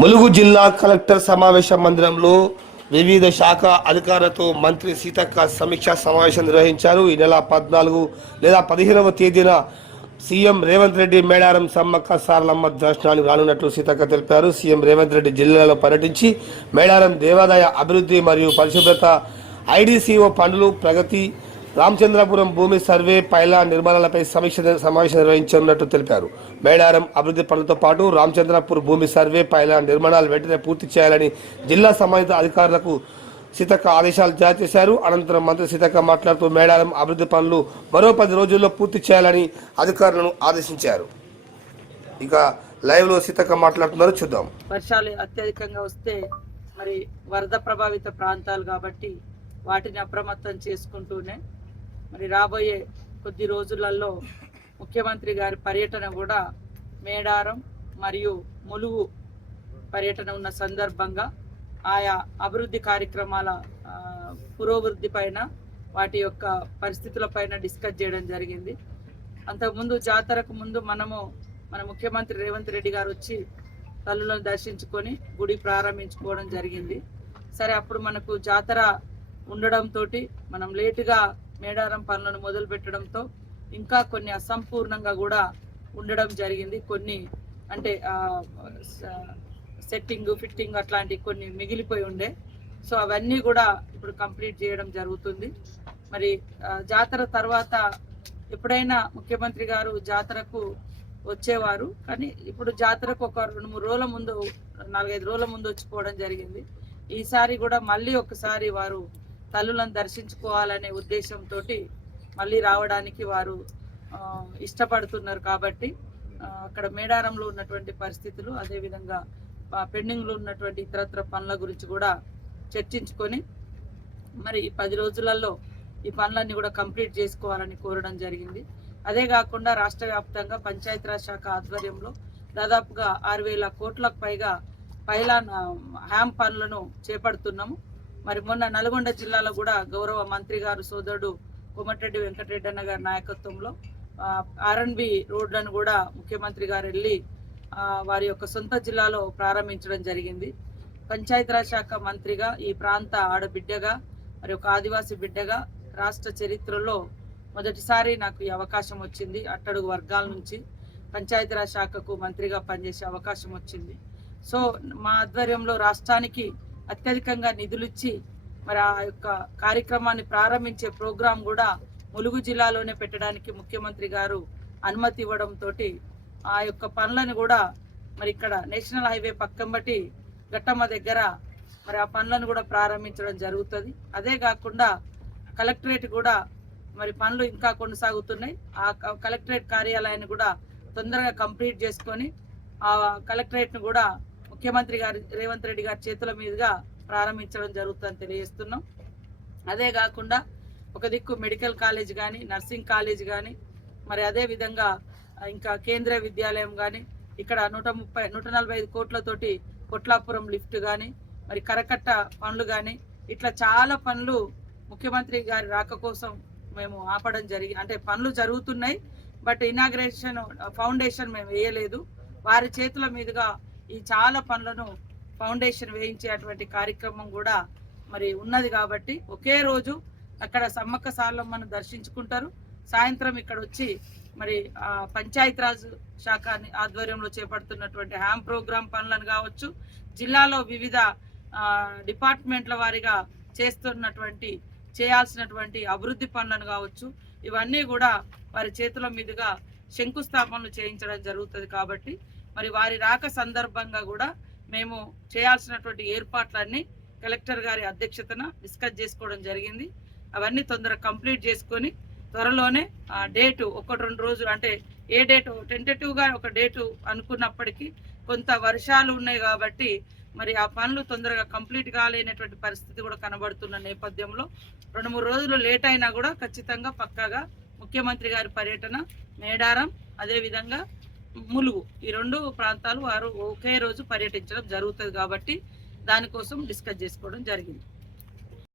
ములుగు జిల్లా కలెక్టర్ సమావేశ మందిరంలో వివిధ శాఖ అధికారులతో మంత్రి సీతక్క సమీక్షా సమావేశం నిర్వహించారు. ఈ నెల 14 లేదా 15వ తేదీన సీఎం రేవంత్ రెడ్డి మేడారం సమ్మక్క సారలమ్మ దర్శనానికి రానున్నట్లు సీతక్క తెలిపారు. సీఎం రేవంత్ రెడ్డి జిల్లాలో పర్యటించి మేడారం దేవాదాయ అభివృద్ధి మరియు పరిశుభ్రత, ఐడీసీఓ పనులు ప్రగతి, రామచంద్రపురం భూమి సర్వే, పైలా నిర్మాణాలపై సమావేశం నిర్వహించనున్నట్టు తెలిపారు. మేడారం అభివృద్ధి పనులతో పాటు రామచంద్రపూర్ భూమి సర్వే, పైలా నిర్మాణాలు వెంటనే పూర్తి చేయాలని జిల్లా సంబంధిత అధికారులకు సీతక్క ఆదేశాలు జారీ చేశారు. అనంతరం మంత్రి సీతక్క మాట్లాడుతూ మేడారం అభివృద్ధి పనులు మరో 10 రోజుల్లో పూర్తి చేయాలని అధికారులను ఆదేశించారు. ఇక లైవ్ లో సీతక్క మాట్లాడుతున్నారు, చూద్దాం. వర్షాలు అత్యధికంగా వస్తే మరి వరద ప్రభావిత ప్రాంతాలు కాబట్టి వాటిని అప్రమత్తం చేసుకుంటూనే మరి రాబోయే కొద్ది రోజులలో ముఖ్యమంత్రి గారి పర్యటన కూడా మేడారం మరియు ములుగు పర్యటన ఉన్న సందర్భంగా ఆయా అభివృద్ధి కార్యక్రమాల పురోభివృద్ధి పైన, వాటి యొక్క పరిస్థితుల పైన డిస్కస్ చేయడం జరిగింది. అంతకుముందు జాతరకు ముందు మన ముఖ్యమంత్రి రేవంత్ రెడ్డి గారు వచ్చి తల్లులను దర్శించుకొని గుడి ప్రారంభించుకోవడం జరిగింది. సరే, అప్పుడు మనకు జాతర ఉండడంతో మనం లేటుగా మేడారం పనులను మొదలు పెట్టడంతో ఇంకా కొన్ని అసంపూర్ణంగా కూడా ఉండడం జరిగింది. కొన్ని అంటే సెట్టింగ్, ఫిట్టింగ్ అట్లాంటి కొన్ని మిగిలిపోయి ఉండే. సో అవన్నీ కూడా ఇప్పుడు కంప్లీట్ చేయడం జరుగుతుంది. మరి జాతర తర్వాత ఎప్పుడైనా ముఖ్యమంత్రి గారు జాతరకు వచ్చేవారు, కానీ ఇప్పుడు జాతరకు ఒక 2-3 రోజుల ముందు, 4-5 రోజుల ముందు వచ్చిపోవడం జరిగింది. ఈసారి కూడా మళ్ళీ ఒకసారి వారు తల్లులను దర్శించుకోవాలనే ఉద్దేశంతో మళ్ళీ రావడానికి వారు ఇష్టపడుతున్నారు. కాబట్టి అక్కడ మేడారంలో ఉన్నటువంటి పరిస్థితులు, అదేవిధంగా పెండింగ్లో ఉన్నటువంటి ఇతరత్ర పనుల గురించి కూడా చర్చించుకొని మరి ఈ 10 రోజులలో ఈ పనులన్నీ కూడా కంప్లీట్ చేసుకోవాలని కోరడం జరిగింది. అదే కాకుండా రాష్ట్ర వ్యాప్తంగా పంచాయతీరాజ్ శాఖ ఆధ్వర్యంలో దాదాపుగా 6,000 కోట్లకు పైగా పైలాన్ హ్యామ్ పనులను చేపడుతున్నాము. మరి మొన్న నల్గొండ జిల్లాలో కూడా గౌరవ మంత్రి గారు సోదరుడు కోమటిరెడ్డి వెంకటరెడ్డి అన్న గారి నాయకత్వంలో R&B రోడ్లను కూడా ముఖ్యమంత్రి గారు వెళ్ళి వారి యొక్క సొంత జిల్లాలో ప్రారంభించడం జరిగింది. పంచాయతీరాజ్ శాఖ మంత్రిగా, ఈ ప్రాంత ఆడబిడ్డగా, మరి ఒక ఆదివాసీ బిడ్డగా రాష్ట్ర చరిత్రలో మొదటిసారి నాకు ఈ అవకాశం వచ్చింది. అట్టడుగు వర్గాల నుంచి పంచాయతీరాజ్ శాఖకు మంత్రిగా పనిచేసే అవకాశం వచ్చింది. సో మా ఆధ్వర్యంలో రాష్ట్రానికి అత్యధికంగా నిధులు ఇచ్చి మరి ఆ యొక్క కార్యక్రమాన్ని ప్రారంభించే ప్రోగ్రాం కూడా ములుగు జిల్లాలోనే పెట్టడానికి ముఖ్యమంత్రి గారు అనుమతి ఇవ్వడంతో ఆ యొక్క పనులను కూడా మరి ఇక్కడ నేషనల్ హైవే పక్కంబట్టి ఘట్టమ్మ దగ్గర మరి ఆ పనులను కూడా ప్రారంభించడం జరుగుతుంది. అదే కాకుండా కలెక్టరేట్ కూడా మరి పనులు ఇంకా కొనసాగుతున్నాయి. ఆ కలెక్టరేట్ కార్యాలయాన్ని కూడా తొందరగా కంప్లీట్ చేసుకొని ఆ కలెక్టరేట్ను కూడా ముఖ్యమంత్రి గారు రేవంత్ రెడ్డి గారి చేతుల మీదుగా ప్రారంభించడం జరుగుతుందని తెలియజేస్తున్నాం. అదే కాకుండా ఒక దిక్కు మెడికల్ కాలేజ్ కానీ, నర్సింగ్ కాలేజ్ కానీ, మరి అదే విధంగా ఇంకా కేంద్రీయ విద్యాలయం కానీ, ఇక్కడ 145 కోట్లతోటి కొట్లాపురం లిఫ్ట్ కానీ, మరి కరకట్ట పనులు కానీ, ఇట్లా చాలా పనులు ముఖ్యమంత్రి గారి రాక కోసం మేము ఆపడం అంటే పనులు జరుగుతున్నాయి. బట్ ఇనాగ్రేషన్ ఫౌండేషన్ మేము వేయలేదు. వారి చేతుల మీదుగా ఈ చాలా పనులను ఫౌండేషన్ వేయించేటువంటి కార్యక్రమం కూడా మరి ఉన్నది. కాబట్టి ఒకే రోజు అక్కడ సమ్మక్క సారలమ్మను దర్శించుకుంటారు, సాయంత్రం ఇక్కడ వచ్చి మరి పంచాయతీరాజ్ శాఖ ఆధ్వర్యంలో చేపడుతున్నటువంటి హ్యామ్ ప్రోగ్రామ్ పనులను కావచ్చు, జిల్లాలో వివిధ డిపార్ట్మెంట్ల వారిగా చేయాల్సినటువంటి అభివృద్ధి పనులను కావచ్చు, ఇవన్నీ కూడా వారి చేతుల మీదుగా శంకుస్థాపనలు చేయించడం జరుగుతుంది. కాబట్టి మరి వారి రాక సందర్భంగా కూడా మేము చేయాల్సినటువంటి ఏర్పాట్లన్నీ కలెక్టర్ గారి అధ్యక్షతన డిస్కస్ చేసుకోవడం జరిగింది. అవన్నీ తొందరగా కంప్లీట్ చేసుకొని త్వరలోనే డేటు 1-2 రోజులు, అంటే ఏ డేటు టెంటేటివ్గా ఒక డేటు అనుకున్నప్పటికీ కొంత వర్షాలు ఉన్నాయి కాబట్టి మరి ఆ పనులు తొందరగా కంప్లీట్ కాలేనటువంటి పరిస్థితి కూడా కనబడుతున్న నేపథ్యంలో 2-3 రోజులు లేట్ అయినా కూడా ఖచ్చితంగా పక్కాగా ముఖ్యమంత్రి గారి పర్యటన మేడారం, అదేవిధంగా ములుగు, ఈ 2 ప్రాంతాలు వారు ఒకే రోజు పర్యటించడం జరుగుతుంది. కాబట్టి దానికోసం డిస్కస్ చేసుకోవడం జరిగింది.